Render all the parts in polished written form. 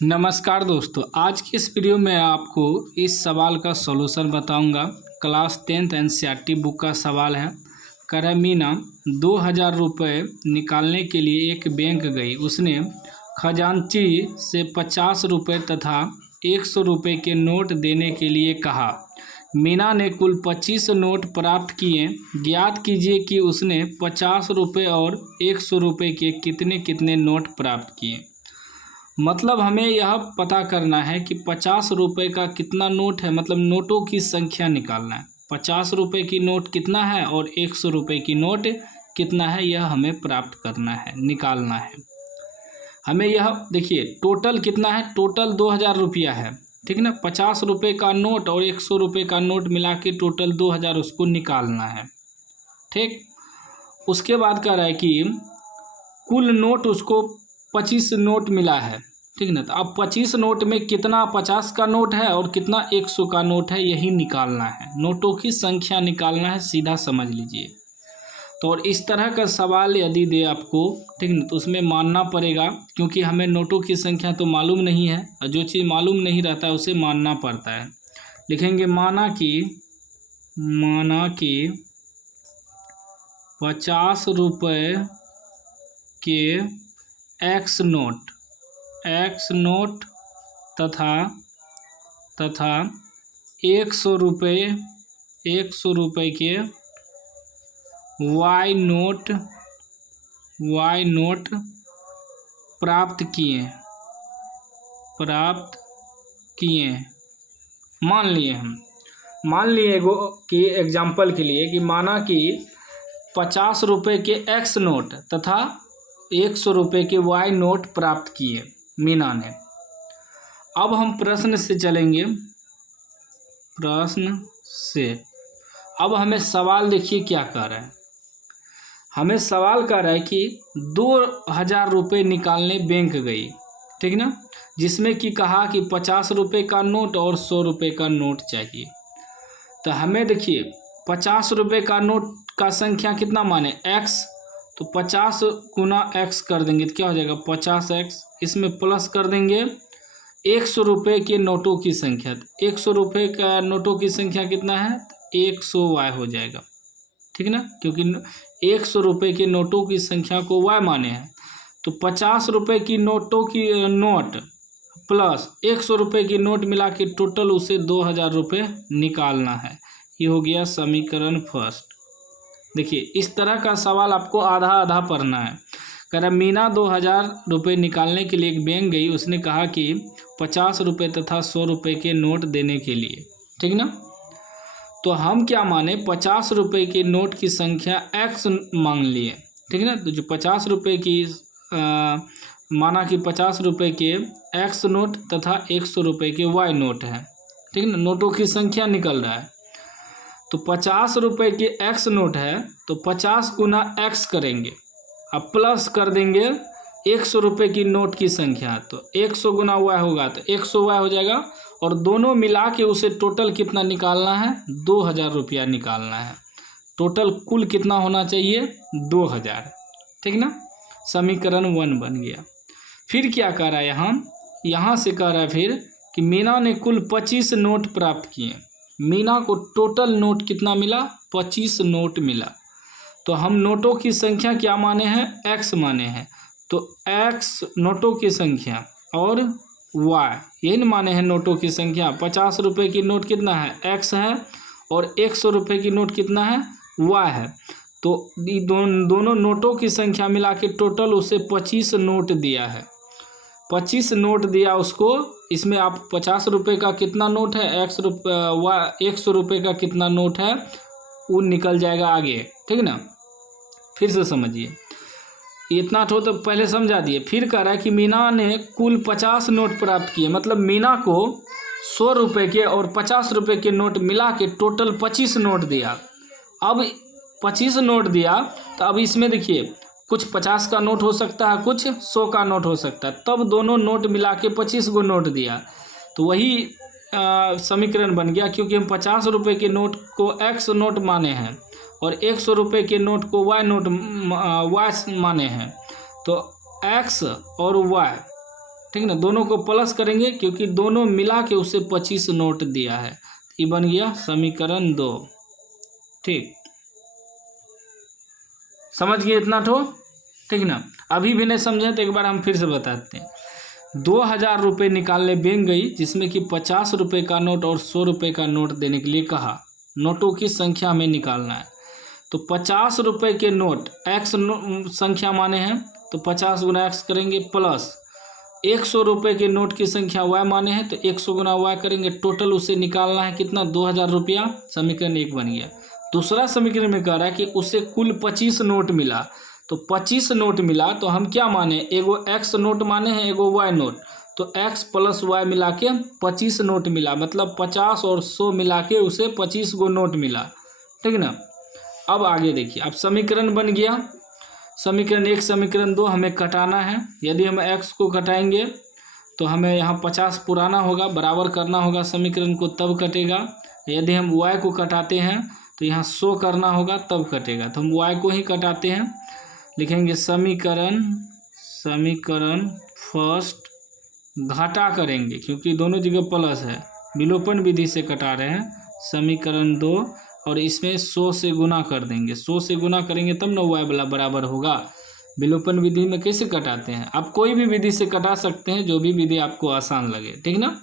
नमस्कार दोस्तों, आज की इस वीडियो में आपको इस सवाल का सॉल्यूशन बताऊंगा। क्लास 10th एनसीईआरटी बुक का सवाल है। मीना 2000 रुपये निकालने के लिए एक बैंक गई। उसने खजांची से 50 रुपये तथा 100 रुपये के नोट देने के लिए कहा। मीना ने कुल 25 नोट प्राप्त किए। ज्ञात कीजिए कि उसने 50 रुपये और 100 रुपये के कितने कितने नोट प्राप्त किए। मतलब हमें यह पता करना है कि 50 रुपये का कितना नोट है, मतलब नोटों की संख्या निकालना है। 50 रुपये की नोट कितना है और 100 रुपये की नोट कितना है, यह हमें प्राप्त करना है, निकालना है। हमें यह देखिए टोटल कितना है, टोटल 2000 रुपया है, ठीक ना। 50 रुपये का नोट और 100 रुपये का नोट मिला के टोटल 2000 उसको निकालना है, ठीक। उसके बाद कह रहा है कि कुल नोट उसको 25 नोट मिला है, ठीक ना। तो अब 25 नोट में कितना 50 का नोट है और कितना 100 का नोट है, यही निकालना है। नोटों की संख्या निकालना है, सीधा समझ लीजिए। तो और इस तरह का सवाल यदि दे आपको, ठीक ना, तो उसमें मानना पड़ेगा, क्योंकि हमें नोटों की संख्या तो मालूम नहीं है और जो चीज़ मालूम नहीं रहता है उसे मानना पड़ता है। लिखेंगे माना कि 50 रुपये के एक्स नोट तथा 100 रुपये के वाई नोट प्राप्त किए। मान लिए कि एग्जाम्पल के लिए कि माना कि 50 रुपये के एक्स नोट तथा 100 रुपये के वाई नोट प्राप्त किए मीना ने। अब हम प्रश्न से चलेंगे। अब हमें सवाल देखिए क्या कह रहा है। हमें सवाल कह रहा है कि 2000 रुपये निकालने बैंक गई, ठीक ना, जिसमें कि कहा कि 50 रुपये का नोट और 100 रुपये का नोट चाहिए। तो हमें देखिए 50 रुपये का नोट का संख्या कितना माने, एक्स, तो 50 गुना एक्स कर देंगे तो क्या हो जाएगा 50x। इसमें प्लस कर देंगे 100 रुपये के नोटों की संख्या। 100 रुपये का नोटों की संख्या कितना है, 100y हो जाएगा, ठीक ना, क्योंकि 100 रुपये के नोटों की संख्या को y माने हैं। तो 50 रुपये की नोट प्लस 100 रुपये की नोट मिला के टोटल उसे 2000 रुपये निकालना है। ये हो गया समीकरण फर्स्ट। देखिए इस तरह का सवाल आपको आधा आधा पढ़ना है। कह रहा मीना 2000 रुपये निकालने के लिए एक बैंक गई। उसने कहा कि 50 रुपये तथा 100 रुपये के नोट देने के लिए, ठीक ना। तो हम क्या माने, 50 रुपये के नोट की संख्या x मांग लिए, ठीक ना। तो जो 50 रुपये की माना कि 50 रुपये के x नोट तथा 100 रुपये के y नोट है, ठीक ना। नोटों की संख्या निकल रहा है। तो 50 रुपये के एक्स नोट है तो 50 गुना एक्स करेंगे, अब प्लस कर देंगे 100 रुपये की नोट की संख्या, तो 100 गुना y होगा तो 100y हो जाएगा। और दोनों मिला के उसे टोटल कितना निकालना है, 2000 रुपया निकालना है। टोटल कुल कितना होना चाहिए, 2000, ठीक ना। समीकरण 1 बन गया। फिर क्या कह रहा है, यहाँ से कह रहा है फिर कि मीना ने कुल 25 नोट प्राप्त किए। मीना को टोटल नोट कितना मिला, 25 नोट मिला। तो हम नोटों की संख्या क्या माने हैं, x माने हैं। तो x नोटों की संख्या और y यही न माने हैं नोटों की संख्या। 50 रुपये की नोट कितना है, x है, और 100 रुपये की नोट कितना है, y है। तो दोनों नोटों की संख्या मिला के टोटल उसे 25 नोट दिया है। 25 नोट दिया उसको। इसमें आप 50 रुपये का कितना नोट है, 100 रुपये का कितना नोट है, वो निकल जाएगा आगे, ठीक ना। फिर से समझिए, इतना तो पहले समझा दिए। फिर कह रहा है कि मीना ने कुल 50 नोट प्राप्त किए। मतलब मीना को 100 रुपये के और 50 रुपये के नोट मिला के टोटल 25 नोट दिया। अब 25 नोट दिया तो अब इसमें देखिए कुछ 50 का नोट हो सकता है, कुछ 100 का नोट हो सकता है। तब दोनों नोट मिला के 25 गो नोट दिया। तो वही समीकरण बन गया, क्योंकि हम 50 रुपये के नोट को x नोट माने हैं और 100 रुपये के नोट को y नोट y माने हैं। तो x और y ठीक ना, दोनों को प्लस करेंगे क्योंकि दोनों मिला के उसे 25 नोट दिया है। ये बन गया समीकरण 2। ठीक, समझ गए इतना तो, ठीक ना। अभी भी नहीं समझे तो एक बार हम फिर से बताते हैं। 2000 रुपये निकालने बैंक गई, जिसमें कि 50 रुपये का नोट और 100 रुपये का नोट देने के लिए कहा। नोटों की संख्या हमें निकालना है। तो 50 रुपये के नोट एक्स संख्या माने हैं, तो 50 गुना एक्स करेंगे, प्लस 100 रुपये के नोट की संख्या वाई माने हैं, तो 100 गुना वाई करेंगे। टोटल उसे निकालना है कितना, 2000 रुपया। समीकरण 1 बन गया। दूसरा समीकरण में कह रहा है कि उसे कुल 25 नोट मिला। तो 25 नोट मिला तो हम क्या माने, एगो एक्स नोट माने हैं, एगो वाई नोट। तो एक्स प्लस वाई मिला के 25 नोट मिला, मतलब 50 और 100 मिला के उसे 25 गो नोट मिला। ठीक ना। अब आगे देखिए, अब समीकरण बन गया। समीकरण 1 समीकरण 2 हमें कटाना है। यदि हम एक्स को कटाएंगे तो हमें यहाँ 50 पुराना होगा, बराबर करना होगा समीकरण को, तब कटेगा। यदि हम वाई को कटाते हैं तो यहाँ 100 करना होगा, तब कटेगा। तो हम वाई को ही कटाते हैं, लिखेंगे समीकरण फर्स्ट, घाटा करेंगे क्योंकि दोनों जगह प्लस है, विलोपन विधि से कटा रहे हैं। समीकरण 2 और इसमें 100 से गुना कर देंगे। 100 से गुना करेंगे तब ना वाई वाला बराबर होगा। विलोपन विधि में कैसे कटाते हैं, आप कोई भी विधि से कटा सकते हैं, जो भी विधि आपको आसान लगे। ठीक ना।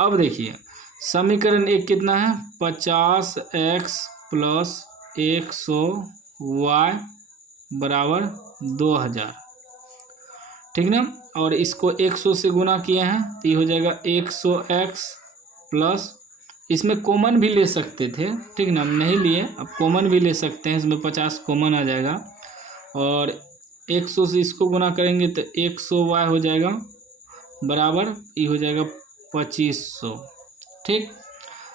अब देखिए समीकरण 1 कितना है, 50x प्लस 100y बराबर 2000। ठीक ना। और इसको 100 से गुना किए हैं तो ये हो जाएगा 100x प्लस, इसमें कॉमन भी ले सकते थे, ठीक ना, हम नहीं लिए, अब कॉमन भी ले सकते हैं, इसमें 50 कॉमन आ जाएगा। और 100 से इसको गुना करेंगे तो 100y हो जाएगा बराबर, ये हो जाएगा 2500। ठीक।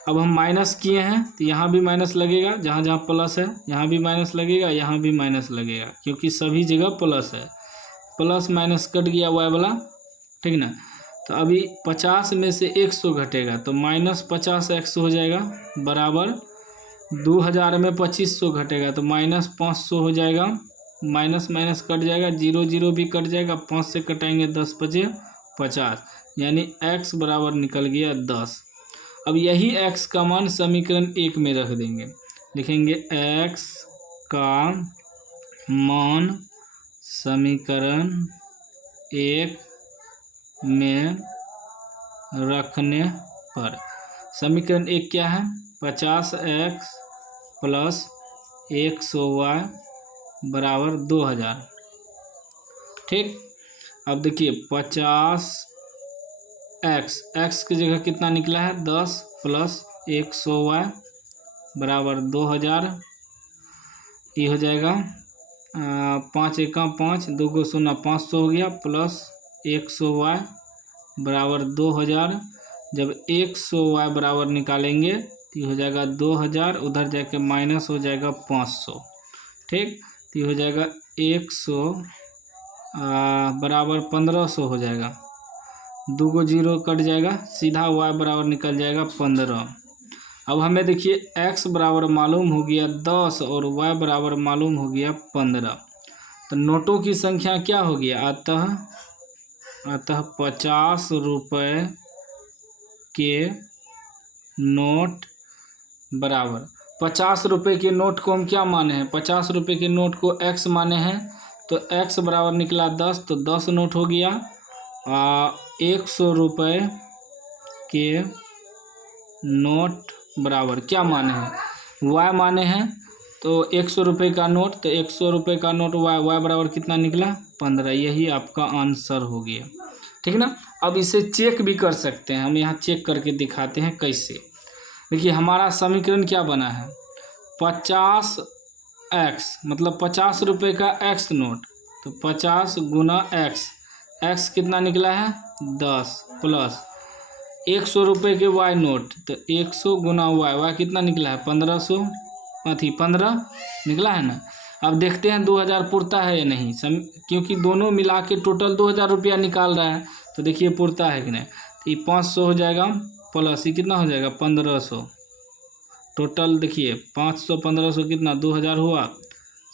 अब हम माइनस किए हैं तो यहाँ भी माइनस लगेगा, जहाँ जहाँ प्लस है यहाँ भी माइनस लगेगा, यहाँ भी माइनस लगेगा, क्योंकि सभी जगह प्लस है। प्लस माइनस कट गया वाई वाला। ठीक ना। तो अभी 50 में से 100 घटेगा तो -50x हो जाएगा बराबर 2000 में 2500 घटेगा तो -500 हो जाएगा। माइनस माइनस कट जाएगा, 0 0 भी कट जाएगा, 5 से कटाएंगे 10 5 50, यानी x बराबर निकल गया 10। अब यही x का मान समीकरण 1 में रख देंगे, लिखेंगे x का मान समीकरण 1 में रखने पर, समीकरण 1 क्या है, 50x प्लस 100y बराबर 2000। ठीक। अब देखिए 50x की जगह कितना निकला है, 10 प्लस 100y बराबर 2000। ये हो जाएगा 5 एका 5, 2 को 0, 500 हो गया, प्लस 100y बराबर 2000। जब 100y बराबर निकालेंगे तो ये हो जाएगा 2000, उधर जाके माइनस हो जाएगा 500। ठीक। तो ये हो जाएगा 100 बराबर 1500 हो जाएगा, 2 को 0 कट जाएगा, सीधा y बराबर निकल जाएगा 15। अब हमें देखिए x बराबर मालूम हो गया 10 और y बराबर मालूम हो गया 15। तो नोटों की संख्या क्या हो गया, अतः 50 रुपये के नोट बराबर, 50 रुपये के नोट को हम क्या माने हैं, 50 रुपये के नोट को x माने हैं, तो x बराबर निकला 10, तो 10 नोट हो गया। 100 रुपये के नोट बराबर क्या माने हैं, y माने हैं, तो 100 रुपये का नोट, तो 100 रुपये का नोट y बराबर कितना निकला, 15। यही आपका आंसर हो गया। ठीक ना। अब इसे चेक भी कर सकते हैं, हम यहाँ चेक करके दिखाते हैं कैसे। देखिए हमारा समीकरण क्या बना है, 50x मतलब 50 रुपये का x नोट, तो 50 गुना x कितना निकला है 10, प्लस 100 रुपये के y नोट, तो 100 गुना y कितना निकला है 1500, 15 निकला है ना। अब देखते हैं 2000 पुरता है या नहीं, क्योंकि दोनों मिला के टोटल 2000 रुपया निकाल रहा है, तो देखिए पुरता है कि नहीं। तो ये 500 हो जाएगा, प्लस ये कितना हो जाएगा 1500, टोटल देखिए 500 1500 कितना 2000 हुआ।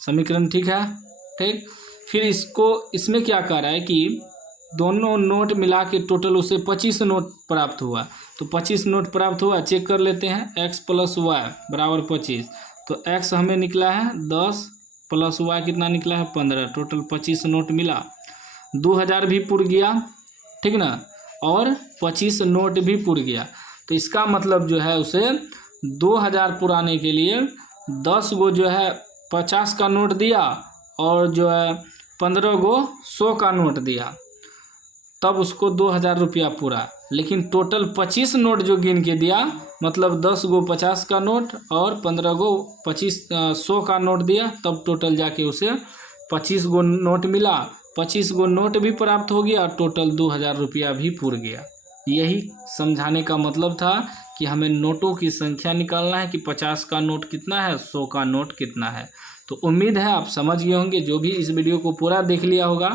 समीकरण ठीक है। ठीक। फिर इसको इसमें क्या कह रहा है कि दोनों नोट मिला के टोटल उसे 25 नोट प्राप्त हुआ। तो 25 नोट प्राप्त हुआ, चेक कर लेते हैं। x + y बराबर 25, तो x हमें निकला है 10 + y कितना निकला है 15, टोटल 25 नोट मिला। 2000 भी पुर गया, ठीक ना, और 25 नोट भी पुर गया। तो इसका मतलब जो है उसे 2000 पुराने के लिए 10 गो जो है 50 का नोट दिया और जो है 15 गो 100 का नोट दिया, तब उसको 2000 रुपया पूरा। लेकिन टोटल 25 नोट जो गिन के दिया, मतलब 10 गो 50 का नोट और 15 गो 100 का नोट दिया, तब टोटल जाके उसे 25 गो नोट मिला। 25 गो नोट भी प्राप्त हो गया, टोटल 2000 रुपया भी पूर गया। यही समझाने का मतलब था कि हमें नोटों की संख्या निकालना है कि 50 का नोट कितना है, 100 का नोट कितना है। तो उम्मीद है आप समझ गए होंगे। जो भी इस वीडियो को पूरा देख लिया होगा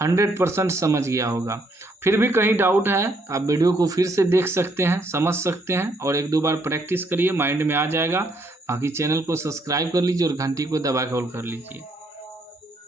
100% समझ गया होगा। फिर भी कहीं डाउट है आप वीडियो को फिर से देख सकते हैं, समझ सकते हैं, और 1-2 बार प्रैक्टिस करिए, माइंड में आ जाएगा। बाकी चैनल को सब्सक्राइब कर लीजिए और घंटी को दबा के ऑल कर लीजिए।